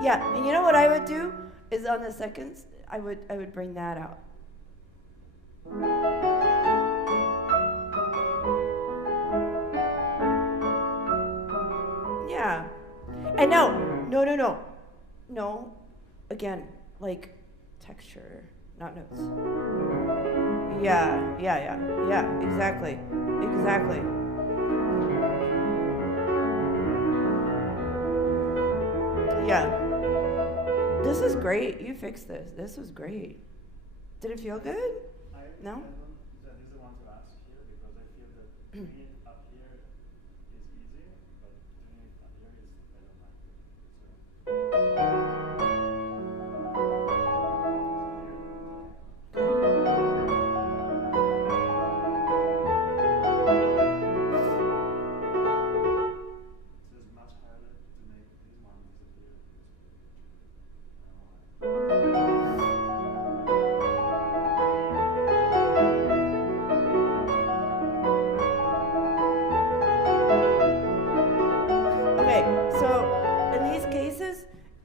yeah, and you know what I would do is on the seconds, I would bring that out. Yeah. And no, again, like texture, not notes. Yeah, exactly. Yeah. This is great. You fixed this. This was great. Did it feel good? No? That is the one to ask here because I feel that doing it up here is easy, but doing it up here is I don't like it. So it's much harder to make this one disappear. Okay, so in these cases,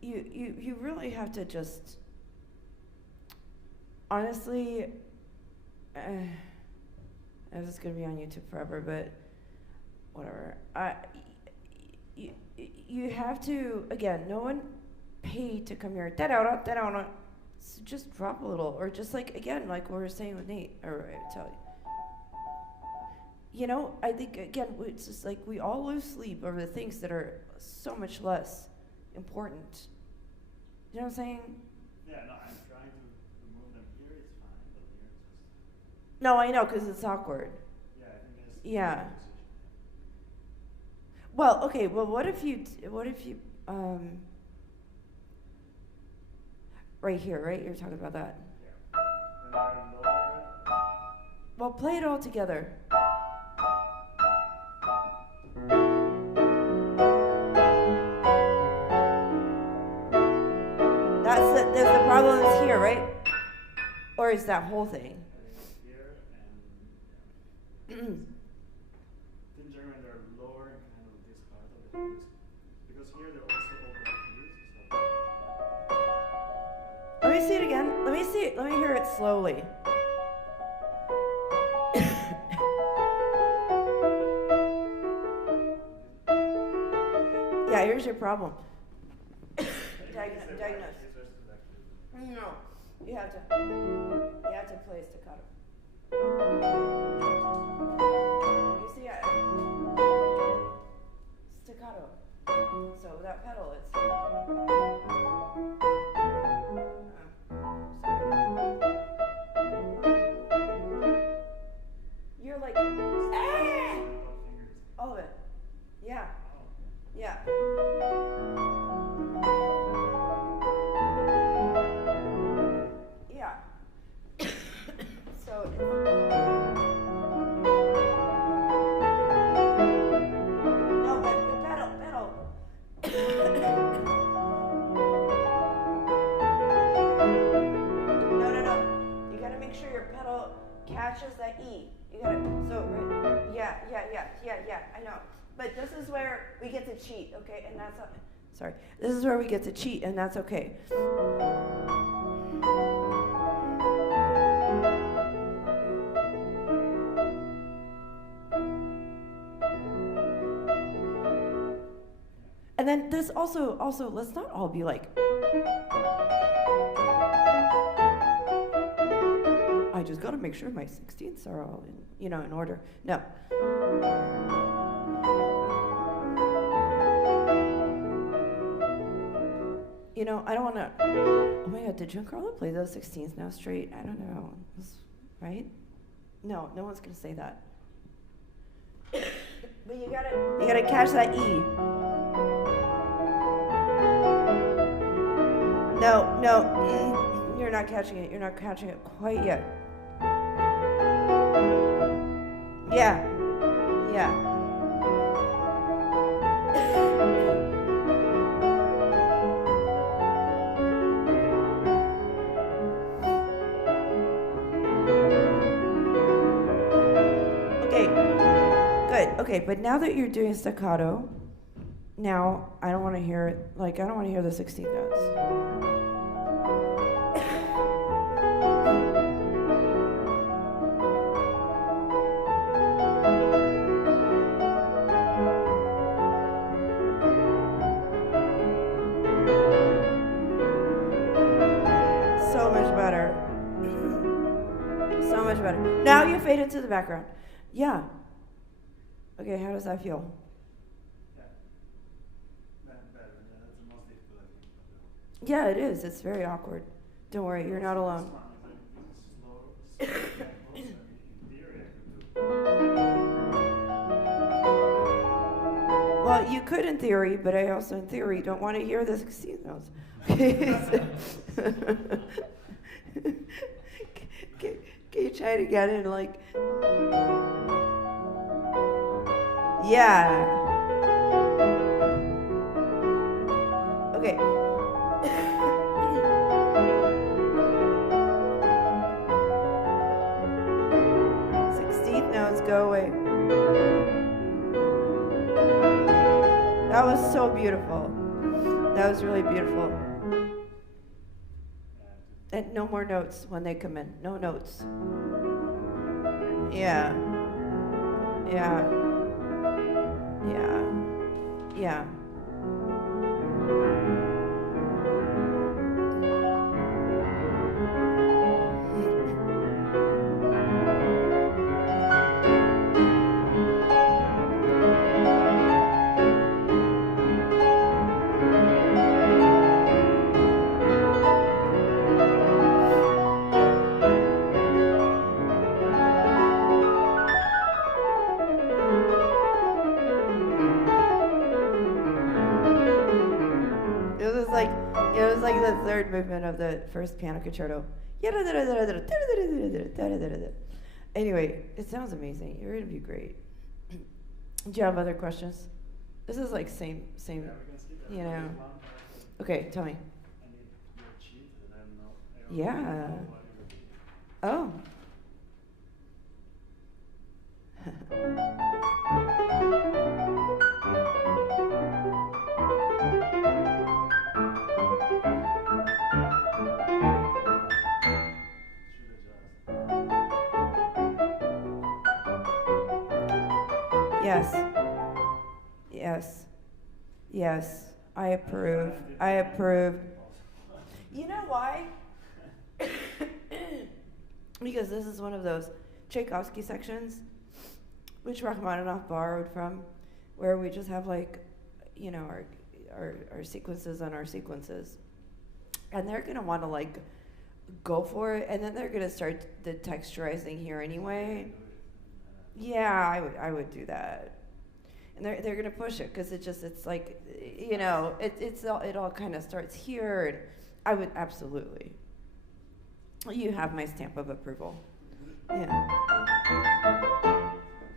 you really have to just honestly. This is gonna be on YouTube forever, but whatever. You have to, again, no one paid to come here. So just drop a little, or just like again, like we were saying with Nate, or I tell you. You know, I think again, it's just like we all lose sleep over the things that are so much less important. You know what I'm saying? Yeah, no, I'm trying to remove them here. It's fine, but here it's just. No, I know, because it's awkward. Yeah, I think it's. Yeah. Well, okay. Well, what if you, right here, right? You're talking about that. Yeah. lower. Well, play it all together. The problem is here, right? Or is that whole thing? Here and in general they're lower in kind of this part of the hands. Because here they're also over keys. So. Let me see it again. Let me see it. Let me hear it slowly. Yeah, here's your problem. Diagnose. No, you have to play staccato. You see, staccato. So that pedal, it's. You're like, all of it. Yeah. Yeah. Yeah. So no, but pedal. No. You gotta make sure your pedal catches that E. You gotta yeah. I know. But this is where we get to cheat, okay? And that's sorry. This is where we get to cheat, and that's okay. And then this also, let's not all be like, I just gotta make sure my 16ths are all in order. No. I don't want to. Oh my God, did Giancarlo play those 16s now straight? I don't know. Right? No one's gonna say that. But you gotta catch that E. No, you're not catching it. You're not catching it quite yet. Yeah. Okay, but now that you're doing staccato, now I don't want to hear it. Like, I don't want to hear the 16 notes. So much better. So much better. Now you fade into the background. Yeah. Okay, how does that feel? Yeah. Better. Yeah, that's the most difficult, I think. Yeah, it is. It's very awkward. Don't worry, you're not alone. This one is slow tempos, in theory I could do. Well, you could in theory, but I also in theory don't want to hear the 16 notes. Can you try it again and like... Yeah. Okay. 16th notes, go away. That was so beautiful. That was really beautiful. And no more notes when they come in. No notes. Yeah. It was like the third movement of the first piano concerto. Anyway, it sounds amazing. You're gonna be great. Do you have other questions? This is like same, Yeah, we can skip that. you know. There's one part that Okay, tell me. I need your cheat that I don't know. I don't Yeah. know what it would be. Oh. Yes. Yes. Yes. I approve. I approve. You know why? Because this is one of those Tchaikovsky sections, which Rachmaninoff borrowed from, where we just have like, you know, our sequences on our sequences. And they're gonna wanna like go for it, and then they're gonna start the texturizing here anyway. Yeah, I would do that. And they're gonna push it, because it's like, you know, it all kind of starts here, and I would absolutely. You have my stamp of approval. Yeah.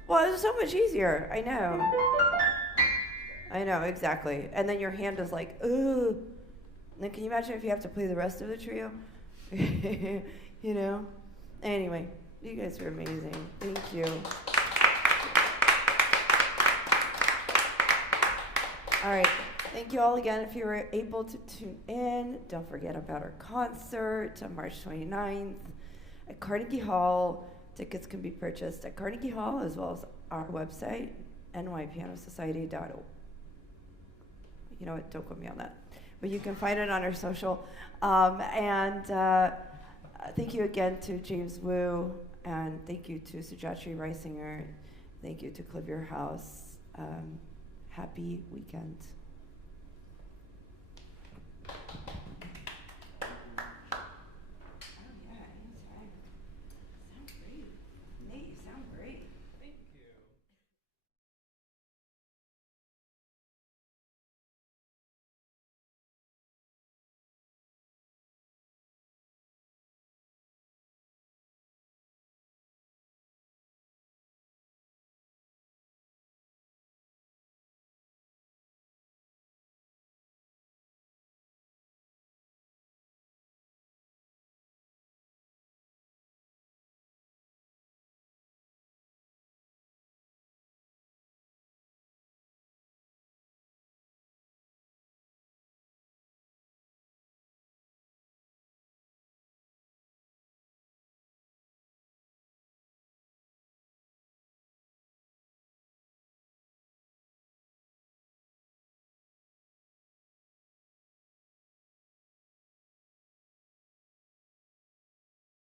Well, it's so much easier. I know, exactly. And then your hand is like, ooh. Then can you imagine if you have to play the rest of the trio? You know? Anyway, you guys are amazing. Thank you. All right. Thank you all again. If you were able to tune in, don't forget about our concert on March 29th at Carnegie Hall. Tickets can be purchased at Carnegie Hall as well as our website, nypianosociety.org. You know what? Don't quote me on that. But you can find it on our social. Thank you again to James Wu, and thank you to Sujatri Reisinger. Thank you to Clivier House. Happy weekend.